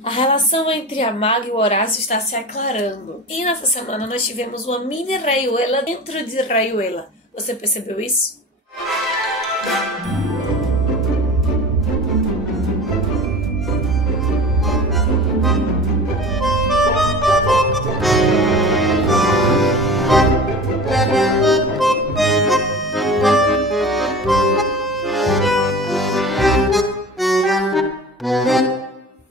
A relação entre a maga e o Horácio está se aclarando. E nessa semana nós tivemos uma mini Rayuela dentro de Rayuela. Você percebeu isso?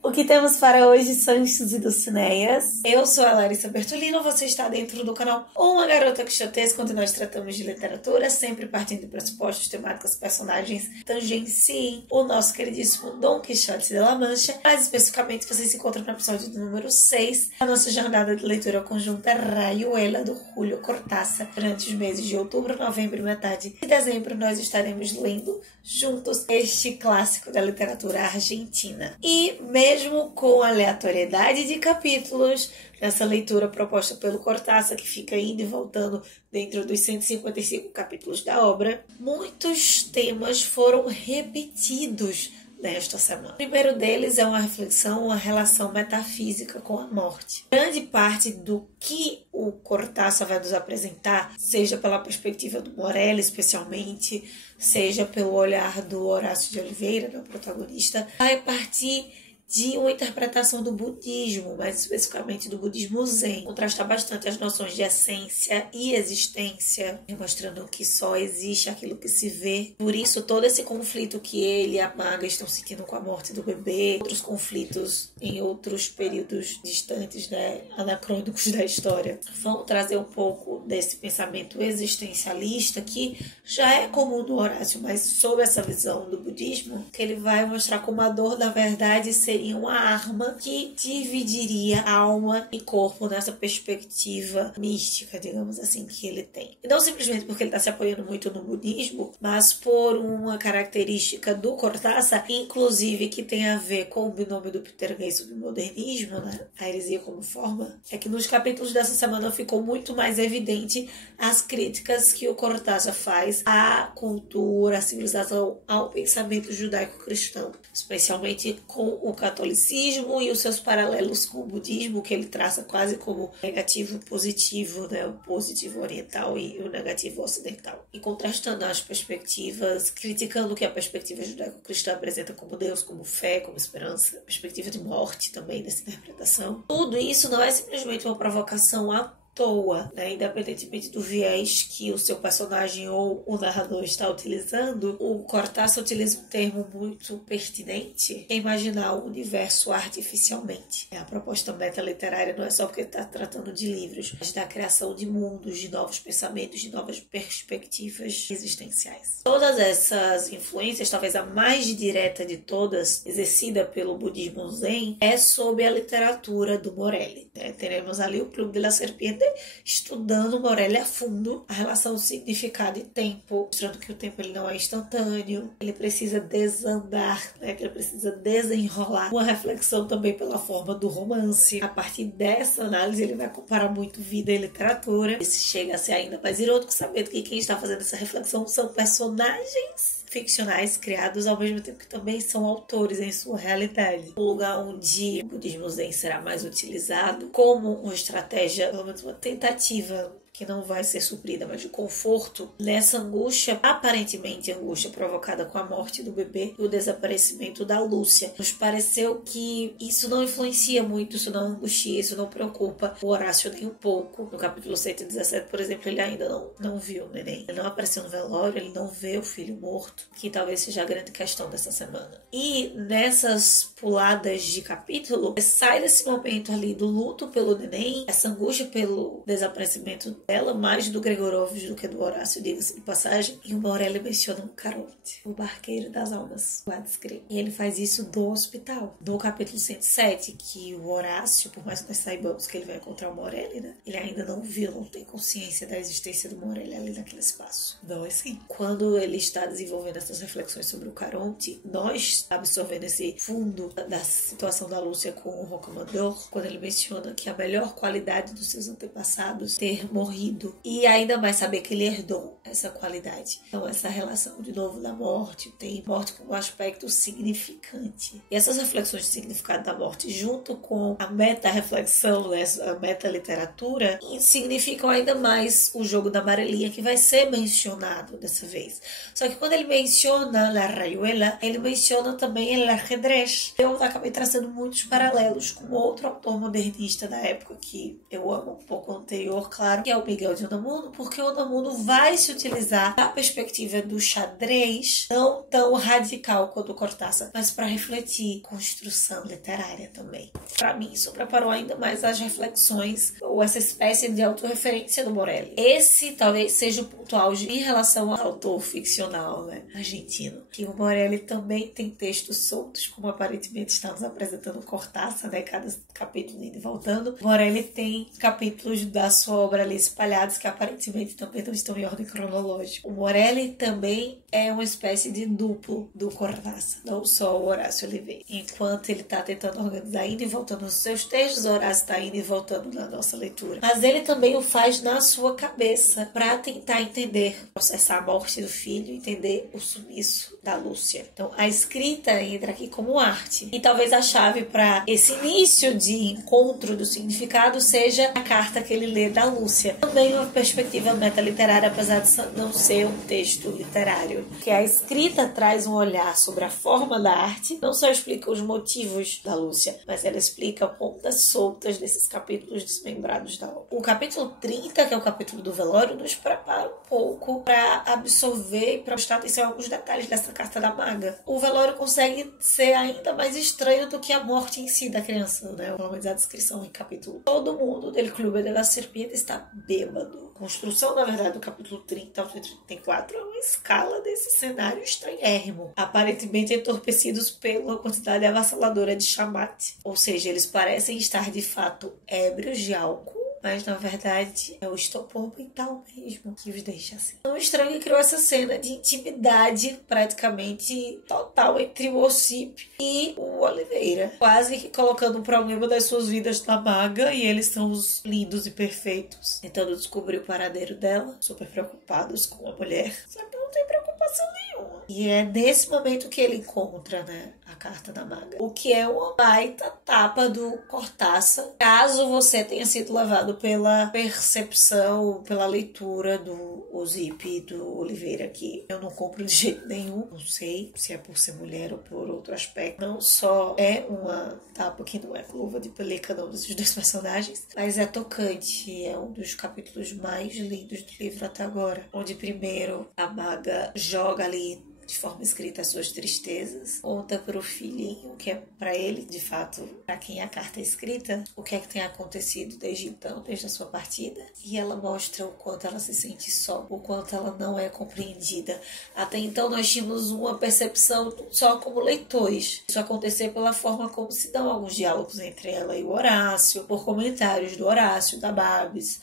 O que temos para hoje são estudos e Dulcineias. Eu sou a Larissa Bertolino, você está dentro do canal Uma Garota Quixotesca, onde nós tratamos de literatura, sempre partindo de pressupostos, temáticas, personagens, tangenciem o nosso queridíssimo Dom Quixote de La Mancha. Mais especificamente, você se encontra no episódio número 6, a nossa jornada de leitura conjunta Rayuela, do Julio Cortázar. Durante os meses de outubro, novembro e metade de dezembro, nós estaremos lendo juntos este clássico da literatura argentina. E mesmo com aleatoriedade de capítulos, nessa leitura proposta pelo Cortázar, que fica indo e voltando dentro dos 155 capítulos da obra, muitos temas foram repetidos nesta semana. O primeiro deles é uma reflexão, uma relação metafísica com a morte. Grande parte do que o Cortázar vai nos apresentar, seja pela perspectiva do Morelli especialmente, seja pelo olhar do Horácio de Oliveira, do protagonista, vai partir de uma interpretação do budismo, mais especificamente do budismo zen. Contrasta bastante as noções de essência e existência, mostrando que só existe aquilo que se vê. Por isso, todo esse conflito que ele e a maga estão sentindo com a morte do bebê, outros conflitos em outros períodos distantes, anacrônicos da história, vão trazer um pouco desse pensamento existencialista que já é comum no Horácio, mas sob essa visão do budismo, que ele vai mostrar como a dor da verdade seria uma arma que dividiria alma e corpo nessa perspectiva mística, digamos assim, que ele tem. E não simplesmente porque ele está se apoiando muito no budismo, mas por uma característica do Cortázar, inclusive que tem a ver com o binômio do Peter Gay sobre o modernismo, a heresia como forma, é que nos capítulos dessa semana ficou muito mais evidente as críticas que o Cortázar faz à cultura, à civilização, ao pensamento judaico-cristão, especialmente com o catolicismo e os seus paralelos com o budismo, que ele traça quase como negativo positivo, o positivo oriental e o negativo ocidental. E contrastando as perspectivas, criticando o que a perspectiva judaico-cristã apresenta como Deus, como fé, como esperança, perspectiva de morte também nessa interpretação. Tudo isso não é simplesmente uma provocação à toa, independentemente do viés que o seu personagem ou o narrador está utilizando, o Cortázar utiliza um termo muito pertinente, que é imaginar o universo artificialmente. A proposta metaliterária não é só porque está tratando de livros, mas da criação de mundos, de novos pensamentos, de novas perspectivas existenciais. Todas essas influências, talvez a mais direta de todas, exercida pelo budismo zen, é sob a literatura do Morelli. Teremos ali o Clube de la Serpiente estudando Morelli a fundo, a relação significado e tempo, mostrando que o tempo ele não é instantâneo, ele precisa desandar, que ele precisa desenrolar. Uma reflexão também pela forma do romance. A partir dessa análise ele vai comparar muito vida e literatura. Isso chega a ser ainda mais irônico, sabendo que quem está fazendo essa reflexão são personagens ficcionais criados ao mesmo tempo que também são autores em sua realidade. O lugar onde o budismo zen será mais utilizado como uma estratégia, pelo menos uma tentativa que não vai ser suprida, mas de conforto, nessa angústia, aparentemente angústia provocada com a morte do bebê e o desaparecimento da Lúcia. Nos pareceu que isso não influencia muito, isso não angustia, isso não preocupa o Horácio nem um pouco. No capítulo 117, por exemplo, ele ainda não viu o neném. Ele não apareceu no velório, ele não vê o filho morto, que talvez seja a grande questão dessa semana. E nessas puladas de capítulo, sai desse momento ali do luto pelo neném, essa angústia pelo desaparecimento dela, mais do Gregorovitch do que do Horácio, diga-se de passagem. E o Morelli menciona um Caronte, o barqueiro das almas, o Adscri. E ele faz isso do hospital. No capítulo 107, que o Horácio, por mais que nós saibamos que ele vai encontrar o Morelli, ele ainda não viu, não tem consciência da existência do Morelli ali naquele espaço. Nós sim. Quando ele está desenvolvendo essas reflexões sobre o Caronte, nós absorvendo esse fundo da situação da Lúcia com o Rocamadour, quando ele menciona que a melhor qualidade dos seus antepassados ter morrido construído. E ainda mais saber que ele herdou essa qualidade. Então essa relação de novo da morte, tem morte como um aspecto significante. E essas reflexões de significado da morte, junto com a meta-reflexão, né, a meta-literatura, significam ainda mais o jogo da amarelinha, que vai ser mencionado dessa vez. Só que quando ele menciona La Rayuela, ele menciona também El Ajedrez. Eu acabei traçando muitos paralelos com outro autor modernista da época que eu amo, um pouco anterior, claro, que é o Miguel de Unamuno, porque o Unamuno vai se utilizar da perspectiva do xadrez, não tão radical quanto o Cortázar, mas para refletir construção literária também. Para mim, isso preparou ainda mais as reflexões ou essa espécie de autorreferência do Morelli. Esse talvez seja o ponto auge em relação ao autor ficcional, né, argentino, que o Morelli também tem textos soltos, como aparentemente está nos apresentando o Cortázar, né, cada capítulo indo e voltando. O Morelli tem capítulos da sua obra ali espalhados que aparentemente também não estão em ordem cronológica. O Morelli também é uma espécie de duplo do Cortázar, não só o Horácio Oliveira. Enquanto ele está tentando organizar indo e voltando nos seus textos, o Horácio está indo e voltando na nossa leitura. Mas ele também o faz na sua cabeça para tentar entender, processar a morte do filho, entender o sumiço da Lúcia. Então a escrita entra aqui como arte. E talvez a chave para esse início de encontro do significado seja a carta que ele lê da Lúcia. Também uma perspectiva metaliterária, apesar de não ser um texto literário. Que a escrita traz um olhar sobre a forma da arte, não só explica os motivos da Lúcia, mas ela explica pontas soltas desses capítulos desmembrados da obra. O capítulo 30, que é o capítulo do velório, nos prepara um pouco para absorver e para prestar atenção em alguns detalhes dessa carta da maga. O velório consegue ser ainda mais estranho do que a morte em si da criança, né? Pelo menos a descrição em capítulo. Todo mundo del Clube de la Serpiente está bêbado. A construção, na verdade, do capítulo 30 ao 34 é uma escala desse cenário estranhérrimo, aparentemente entorpecidos pela quantidade avassaladora de chamate. Ou seja, eles parecem estar de fato ébrios de álcool, mas na verdade é o estopor mental mesmo que os deixa assim. Então o Strang criou essa cena de intimidade praticamente total entre o Ossip e o Oliveira, quase que colocando o problema das suas vidas na maga, e eles são os lindos e perfeitos, tentando descobrir o paradeiro dela, super preocupados com a mulher, só que não tem preocupação nenhuma. E é nesse momento que ele encontra, né, a carta da maga, o que é uma baita tapa do Cortázar, caso você tenha sido levado pela percepção, pela leitura do Ossip e do Oliveira, que eu não compro de jeito nenhum, não sei se é por ser mulher ou por outro aspecto. Não só é uma tapa que não é luva de pelica não desses dois personagens, mas é tocante, é um dos capítulos mais lindos do livro até agora, onde primeiro a maga joga ali de forma escrita as suas tristezas, conta para o filhinho, que é para ele, de fato, para quem a carta é escrita, o que é que tem acontecido desde então, desde a sua partida, e ela mostra o quanto ela se sente só, o quanto ela não é compreendida. Até então nós tínhamos uma percepção só como leitores. Isso acontecer pela forma como se dão alguns diálogos entre ela e o Horácio, por comentários do Horácio, da Babs,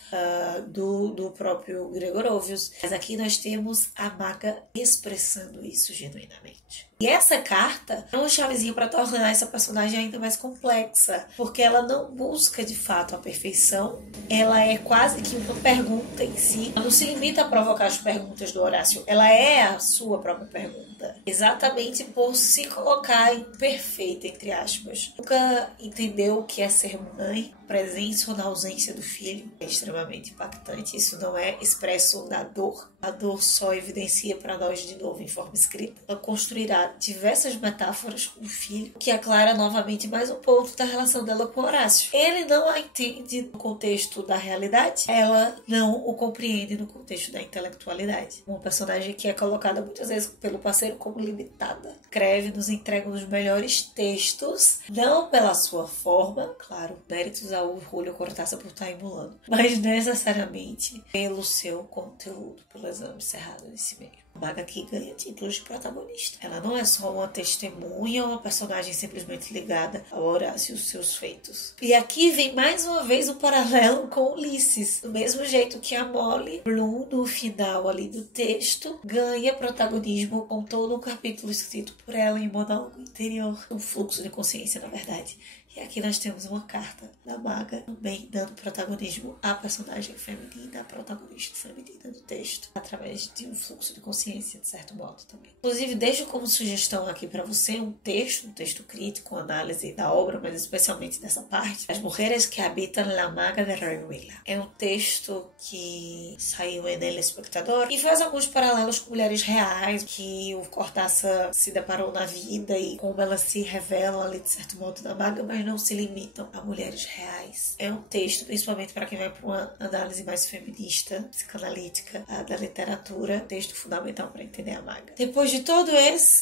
do próprio Gregorovius. Mas aqui nós temos a maga expressando isso genuinamente. E essa carta é uma chavezinha para tornar essa personagem ainda mais complexa, porque ela não busca de fato a perfeição, ela é quase que uma pergunta em si. Ela não se limita a provocar as perguntas do Horácio, ela é a sua própria pergunta, exatamente por se colocar imperfeita, entre aspas. Nunca entendeu o que é ser mãe, presença ou na ausência do filho, é extremamente impactante. Isso não é expresso na dor, a dor só evidencia para nós de novo em forma escrita. Ela construirá diversas metáforas com o filho, que aclara novamente mais um ponto da relação dela com Horácio. Ele não a entende no contexto da realidade, ela não o compreende no contexto da intelectualidade. Uma personagem que é colocada muitas vezes pelo parceiro como limitada. Escreve, nos entrega os melhores textos, não pela sua forma, claro, méritos ao Julio Cortázar por estar emulando, mas necessariamente pelo seu conteúdo, pelo exame cerrado em si mesmo. A maga aqui ganha títulos de protagonista. Ela não é só uma testemunha, uma personagem simplesmente ligada ao Horácio e os seus feitos. E aqui vem mais uma vez o paralelo com Ulisses. Do mesmo jeito que a Molly Bloom, no final ali do texto, ganha protagonismo com todo um capítulo escrito por ela em monólogo interior. Um fluxo de consciência, na verdade. E aqui nós temos uma carta da maga, também dando protagonismo à personagem feminina, à protagonista feminina do texto, através de um fluxo de consciência, de certo modo também. Inclusive, deixo como sugestão aqui para você um texto crítico, análise da obra, mas especialmente dessa parte, As Mulheres que Habitam la Maga de Rayuela. É um texto que saiu em El Espectador e faz alguns paralelos com mulheres reais que o Cortázar se deparou na vida e como elas se revelam ali de certo modo na maga, mas não se limitam a mulheres reais. É um texto, principalmente para quem vai para uma análise mais feminista, psicanalítica da literatura, texto fundamental para entender a maga. Depois de todo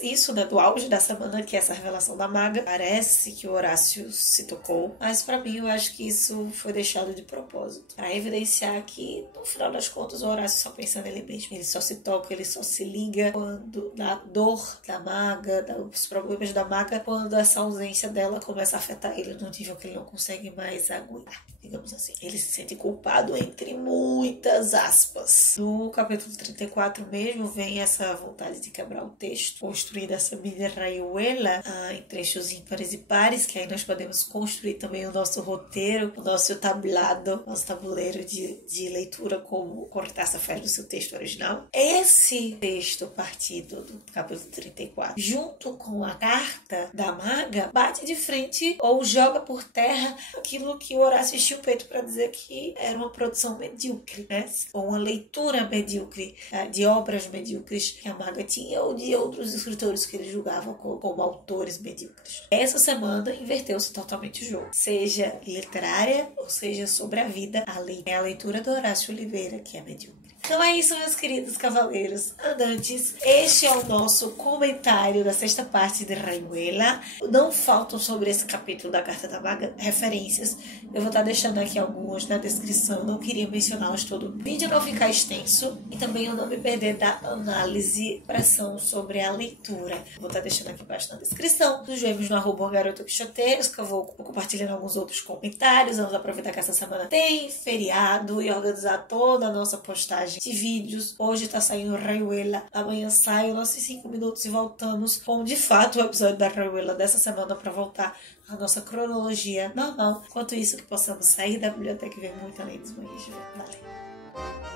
isso, né, do auge da semana, que é essa revelação da maga, parece que o Horácio se tocou, mas para mim eu acho que isso foi deixado de propósito, para evidenciar que no final das contas o Horácio só pensa nele mesmo. Ele só se toca, ele só se liga quando na dor da maga, os problemas da maga, quando essa ausência dela começa a afetar ele num nível que ele não consegue mais aguentar, digamos assim. Ele se sente culpado entre muitas aspas. No capítulo 34 mesmo vem essa vontade de quebrar o texto, construir essa mini rayuela em trechos ímpares e pares, que aí nós podemos construir também o nosso roteiro, o nosso tablado, nosso tabuleiro de leitura, como Cortázar faz no seu texto original. Esse texto partido do capítulo 34, junto com a carta da maga, bate de frente ou joga por terra aquilo que o Horácio encheu o peito para dizer que era uma produção medíocre, né? Ou uma leitura medíocre de obras medíocres que a maga tinha, ou de outros escritores que ele julgava como autores medíocres. Essa semana inverteu-se totalmente o jogo, seja literária ou seja sobre a vida, é a leitura do Horácio Oliveira que é medíocre. Então é isso, meus queridos cavaleiros andantes. Este é o nosso comentário da sexta parte de Rayuela. Não faltam sobre esse capítulo da Carta da Maga referências. Eu vou estar deixando aqui alguns na descrição. Não queria mencioná-los todo o vídeo, não ficar extenso. E também eu não me perder da análise, pressão sobre a leitura. Vou estar deixando aqui embaixo na descrição. Nos vemos no @garotoquixotesca. Eu vou compartilhando alguns outros comentários. Vamos aproveitar que essa semana tem feriado e organizar toda a nossa postagem de vídeos. Hoje tá saindo Rayuela, amanhã sai os nossos 5 minutos e voltamos com de fato o episódio da Rayuela dessa semana para voltar à nossa cronologia normal. Enquanto isso, que possamos sair da biblioteca e ver muito além dos banhos de ver. Valeu!